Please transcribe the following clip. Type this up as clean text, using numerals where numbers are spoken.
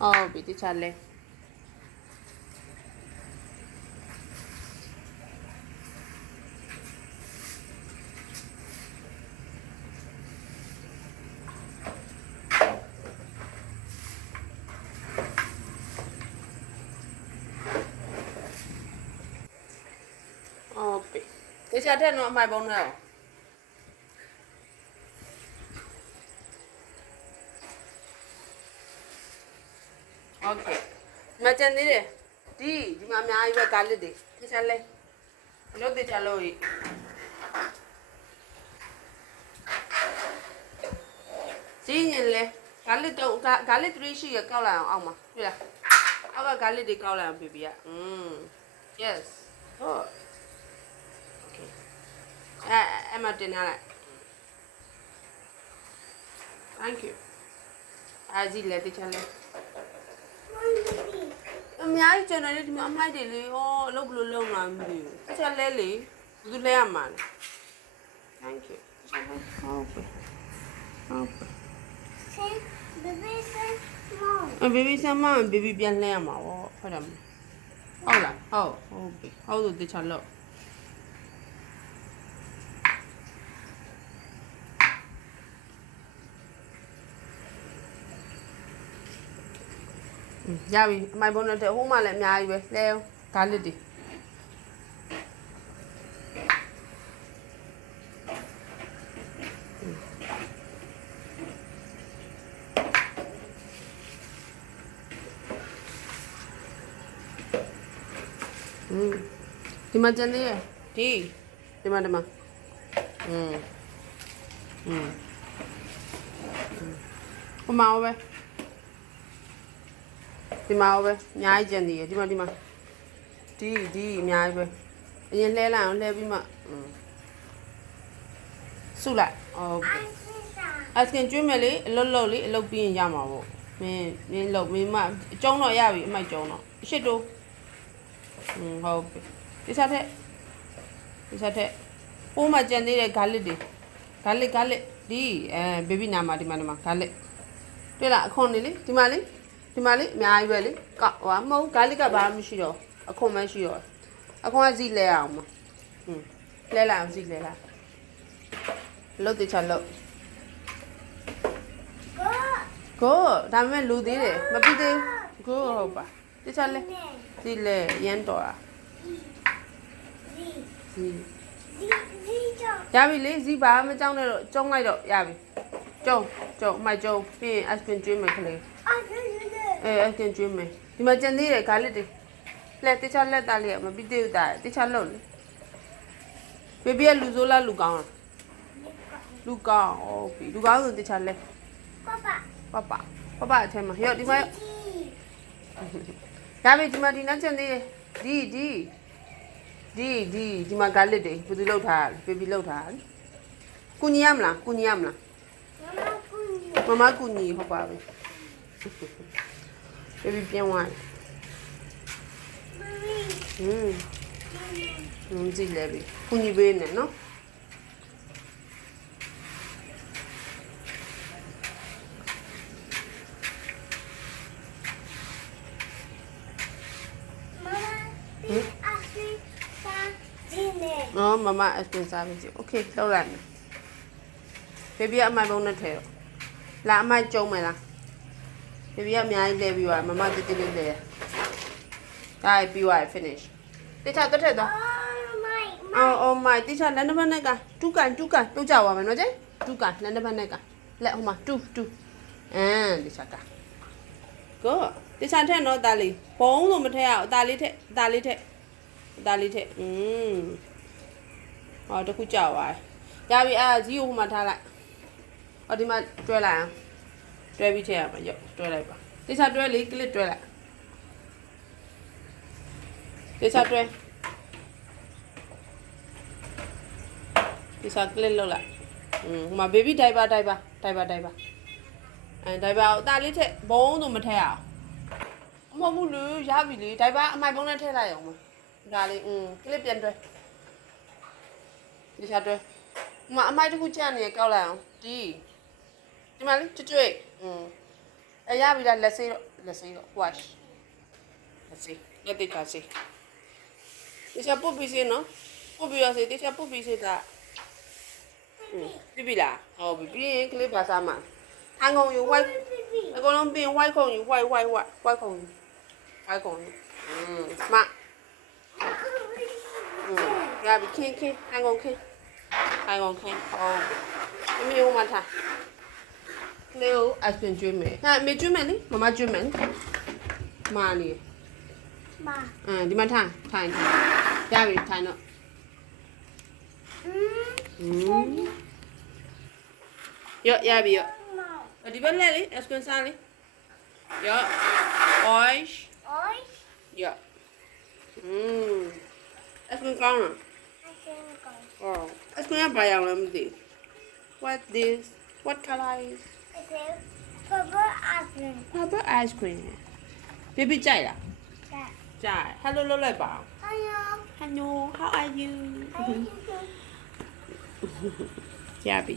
ဟုတ်ပြီတခြားလဲဟုတ်ပြီတခြားတဲ့တော့အမိုက်ပုံးနဲ့โอเคမကျန်သေးတယ်ဒီမှာအများကြီးပဲကာလစ်တွေတခြားလဲလို့တခြားလို့စီးရင်လဲကာလစ်တော့ကာလစ်3ရှိရကောက်လိုက်အောင်အောက်မှာတွေ့လားအောက်ကကာလစ်တွေကောက်လိုက်အောင်ပြပြရyes ဟုတ် okay အဲ့မှာတင်ထားလိုက် thank you အားကြီးလဲတခြားလဲအများကြီးကျန်တယ်ဒီမှာအမိုက်တွေလေဟောအလုပ်ဘလို့လုံလာမသိဘူးတခြားလဲလေဘယ်သူလဲရမှာလဲ thank you ဟုတ်ပြီဟုတ်ပြီbaby sama baby ပြန်လှည့်ရမှာပေါ့ဟုတ်တယ်ဟုတ်လားဟုတ်ပြီဟုတ်ဆိုတခြားလို့ရပြီအမိုက်ပုံးနဲ့ဟိုးမှလည်းအများကြီးပဲလဲဂါလစ်တွေဒီမှာကျန်သေးရဲ့ဒီမှာဟိုမှာပဲဒီမှာပဲအများကြီးကျန်သေးရဲ့ဒီမှာဒီအများကြီးပဲအရင်လှဲလိုက်အောင်လှဲပြီးမှစုလိုက်ဟုတ်ပြီအစကင်ကျွေးမယ်လေအလုတ်လေအလုတ်ပြီးရင်ရမှာပေါ့မင်းလုတ်မင်းမအကျုံးတော့ရပြီအမိုက်ကျုံးတော့ရှစ်တိုးဟုတ်ပြီဒီစားထက်ပိုးမှကျန်သေးတဲ့ဂါလစ်တွေဂါလစ်ဒီဘေဘီနာမှာဒီမှာဂါလစ်တွေ့လားအခွန်နေလေဒီမှာလေအများကြီးပဲလေကောက်ဟိုမဟုတ်ဂါလစ်ကဘာမှမရှိတော့အခွန်မှရှိတော့အခွန်ကစီလဲအောင်မလဲလိုက်အောင်စီလဲလိုက်လုတ်တချလုတ်ကိုဒါပေမဲ့လူသေးတယ်မပြီးသေးဘူးကိုဟုတ်ပါတချလဲစီလဲရမ်းတော်တာရပြီလေစီပါမကြောက်နဲ့တော့ကျုံလိုက်တော့ရပြီကျုံအမိုက်ကျုံပြီးရင် aspirin ကျွေးမယ်ခလေးaspirin ကျွေးမယ်ဒီမှာကျန်သေးတယ်ဂါလစ်တွေလက်တခြားလက်သားလေးမပြီးသေးဘူးတာတခြားလို့လေဘေဘီကလူဆိုးလားလူကောင်းလားလူကောင်းဟုတ်ပြီလူကောင်းဆိုတခြားလက်ပပအထဲမှာရောဒီမှာရပြီဒီမှာဒီနောက်ကျန်သေးတယ်ဒီမှာဂါလစ်တွေဘယ်သူလောက်ထားလဲဘေဘီလောက်ထားလဲကုညီရမလားမမကုညီဟုတ်ပါပြီဘေဘီပြန်သွားကြည့်လဲပြီကုညီပေးနေနော်မမအစပင်စားပြီโอเคလောက်လိုက်မယ်ဘေဘီကအမိုက်ပုံးနဲ့ထဲတော့လာအမိုက်ကျုံမယ်လားဘေဘီကအများကြီးလဲပြီးသွားမမတိတိလေးလဲဒါပြီးသွား finish တခြားတက်ထက်တော့oh my တခြားလက်နှစ်ဖက်နဲ့ကတူကန်ပြုတ်ကြပါမယ်နော်ကျတူကန်လက်နှစ်ဖက်နဲ့ကလက်ဟိုမှာတူတခြားကကိုတခြားထက်တော့ဒါလေးဘုံလို့မထက်ရအောင်ဒါလေးထက်ဟောတခုကြောက်သွားရပြီဇီးကိုဟိုမှာထားလိုက်ဒီမှာတွဲလိုက်အောင်တွဲပြီးထည့်ရမှာရုပ်တွဲလိုက်ပါတခြားတွဲလေးကလစ်တွဲလိုက်တခြားတွဲတခြားကလစ်လောက်လိုက်ဟိုမှာ baby diaper ဒိုင်ပါအသားလေးထည့်ဘုံတော့မထည့်ရအောင်မဟုတ်ဘူးလေရပြီလေဒိုင်ပါအမိုက်ပုံးနဲ့ထည့်လိုက်အောင်မဒါလေးကလစ်ပြန်တွဲဒီစားတွဲအမိုက်တစ်ခုကြံ့နေကောက်လိုက်အောင်ဒီမှာလေကျွတ် ရပြီလားလက်စေးတော့ wash လက်စေးလက်တိတ်ချစေးတခြားပုတ်ပြီးစေးနော်ပုတ်ပြီးရစေးတခြားပုတ်ပြီးစေးတာပြီလားဟုတ်ပြီပြီးရင်ကလေးပါစားမှာဟန်ကုန်ယူ white အကုန်လုံးပြီး white ခုံယူ white ခုံယူ white ခုံယူမရပြီခင်းဟန်ကုန်ခင်းဟုတ်မမေဟိုမှာထားလေကိုအစပင်ကျွေးမယ်ဟာမေကျွေးမယ်လေမမကျွေးမယ်မာနေဒီမှာထိုင်ရပြီထိုင်တော့ရပြီဒီဘက်လက်လေအစပင်စားလေorange အစပင်ကောင်းလားအစပင်ကဘာရောင်လဲမသိ what color is purple ice cream baby ကြိုက်လားကြိုက် hello လုပ်လိုက်ပါ hello how are you ရပြီ